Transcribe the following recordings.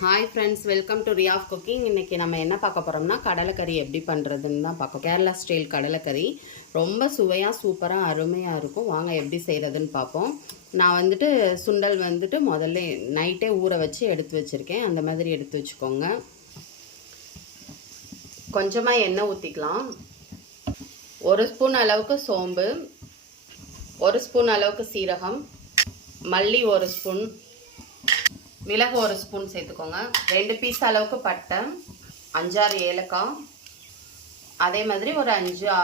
Hi friends, welcome to Riya of cooking. இன்றைக்கி நம்ம என்ன பார்க்க போகிறோம்னா கடலைக்கறி எப்படி பண்ணுறதுன்னு தான் பார்க்க. கேரளா ஸ்டைல் கடலைக்கறி ரொம்ப சுவையாக சூப்பராக அருமையாக இருக்கும். வாங்க எப்படி செய்கிறதுன்னு பார்ப்போம். நான் வந்துட்டு சுண்டல் வந்துட்டு முதல்ல நைட்டே ஊற வச்சு எடுத்து வச்சுருக்கேன். அந்த மாதிரி எடுத்து வச்சுக்கோங்க. கொஞ்சமாக எண்ணெய் ஊற்றிக்கலாம். 1 ஸ்பூன் அளவுக்கு சோம்பு, 1 ஸ்பூன் அளவுக்கு சீரகம், மல்லி 1 ஸ்பூன், மிளகு 1 ஸ்பூன் சேர்த்துக்கோங்க. 2 பீஸ் அளவுக்கு பட்டை, 5-6 ஏலக்காய், அதே மாதிரி ஒரு 5-6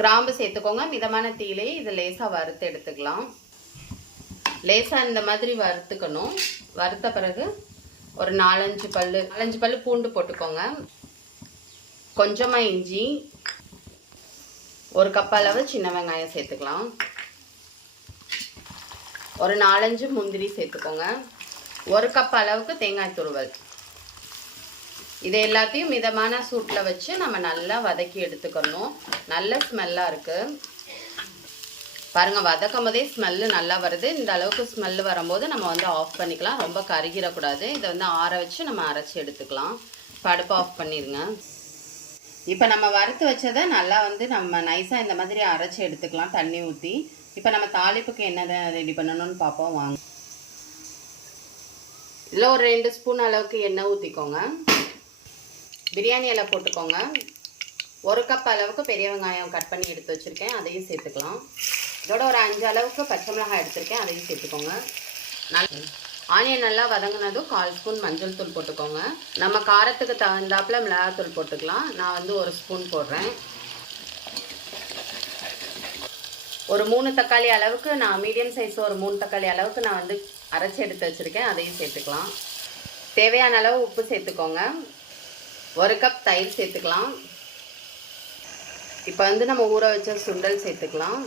கிராம்பு சேர்த்துக்கோங்க. மிதமான தீயிலே இது லேசாக வறுத்து எடுத்துக்கலாம். லேசாக இந்த மாதிரி வறுத்துக்கணும். வறுத்த பிறகு ஒரு 4-5 பல்லு பூண்டு போட்டுக்கோங்க. கொஞ்சமாக இஞ்சி, 1 கப் அளவு சின்ன வெங்காயம் சேர்த்துக்கலாம். ஒரு 4-5 முந்திரி சேர்த்துக்கோங்க. 1 கப் அளவுக்கு தேங்காய் துருவல். இது எல்லாத்தையும் மிதமான சூட்டில் வச்சு நம்ம நல்லா வதக்கி எடுத்துக்கணும். நல்ல ஸ்மெல்லாக இருக்குது பாருங்கள். வதக்கும் போதே ஸ்மெல்லு நல்லா வருது. இந்த அளவுக்கு ஸ்மெல்லு வரும்போது நம்ம வந்து ஆஃப் பண்ணிக்கலாம். ரொம்ப கருகிடக்கூடாது. இதை வந்து ஆற வச்சு நம்ம அரைச்சி எடுத்துக்கலாம். இப்போ அடுப்பு ஆஃப் பண்ணிடுங்க. இப்போ நம்ம வறுத்து வச்சதை நல்லா வந்து நம்ம நைஸாக இந்த மாதிரி அரைச்சி எடுத்துக்கலாம் தண்ணி ஊற்றி. இப்போ நம்ம தாளிப்புக்கு என்ன ரெடி பண்ணணும்னு பார்ப்போம் வாங்க. இதில் ஒரு 2 ஸ்பூன் அளவுக்கு எண்ணெய் ஊற்றிக்கோங்க. பிரியாணி இலை போட்டுக்கோங்க. 1 கப் அளவுக்கு பெரிய வெங்காயம் கட் பண்ணி எடுத்து வச்சுருக்கேன், அதையும் சேர்த்துக்கலாம். இதோட ஒரு 5 அளவுக்கு பச்சை மிளகாய் எடுத்துருக்கேன், அதையும் சேர்த்துக்கோங்க. ஆனியன் நல்லா வதங்கினதும் 1/4 ஸ்பூன் மஞ்சள் தூள் போட்டுக்கோங்க. நம்ம காரத்துக்கு தகுந்தாப்பில் மிளகாத்தூள் போட்டுக்கலாம். நான் வந்து 1 ஸ்பூன் போடுறேன். ஒரு 3 தக்காளி அளவுக்கு, நான் மீடியம் சைஸ் ஒரு 3 தக்காளி அளவுக்கு நான் வந்து அரைச்சி எடுத்து வச்சுருக்கேன், அதையும் சேர்த்துக்கலாம். தேவையான அளவு உப்பு சேர்த்துக்கோங்க. 1 கப் தயிர் சேர்த்துக்கலாம். இப்போ வந்து நம்ம ஊற வச்ச சுண்டல் சேர்த்துக்கலாம்.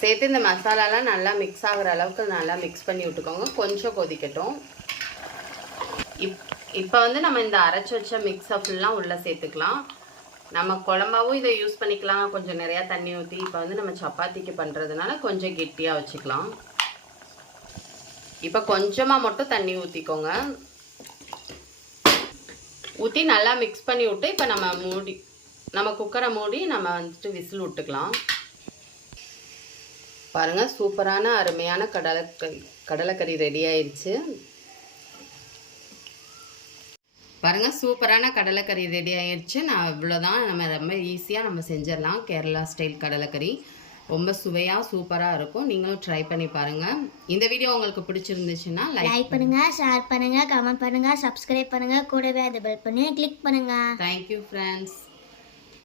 சேர்த்து இந்த மசாலாலாம் நல்லா மிக்ஸ் ஆகிற அளவுக்கு நல்லா மிக்ஸ் பண்ணி விட்டுக்கோங்க. கொஞ்சம் கொதிக்கட்டும். இப்போ வந்து நம்ம இந்த அரைச்சி வச்ச மிக்ஸை ஃபுல்லாக உள்ளே சேர்த்துக்கலாம். நம்ம குழம்பாவும் இதை யூஸ் பண்ணிக்கலாம். கொஞ்சம் நிறையா தண்ணி ஊற்றி. இப்போ வந்து நம்ம சப்பாத்திக்கு பண்ணுறதுனால கொஞ்சம் கெட்டியாக வச்சுக்கலாம். இப்போ கொஞ்சமாக மட்டும் தண்ணி ஊற்றிக்கோங்க. ஊற்றி நல்லா மிக்ஸ் பண்ணி விட்டு இப்போ நம்ம குக்கரை மூடி நம்ம வந்துட்டு விசில் விட்டுக்கலாம். பாருங்கள், சூப்பரான அருமையான கடலைக்கறி ரெடி ஆயிடுச்சு. பாருங்கள், சூப்பரான கடலைக்கறி ரெடி ஆயிடுச்சு. நான் இவ்வளோதான். நம்ம ரொம்ப ஈஸியாக நம்ம செஞ்சிடலாம். கேரளா ஸ்டைல் கடலைக்கறி ரொம்ப சுவையாக சூப்பராக இருக்கும். நீங்களும் ட்ரை பண்ணி பாருங்கள். இந்த வீடியோ உங்களுக்கு பிடிச்சிருந்துச்சுன்னா லைக் பண்ணுங்கள், ஷேர் பண்ணுங்கள், கமெண்ட் பண்ணுங்கள், சப்ஸ்கிரைப் பண்ணுங்கள், கூடவே அதை பெல் பண்ணி கிளிக் பண்ணுங்கள். Thank you friends.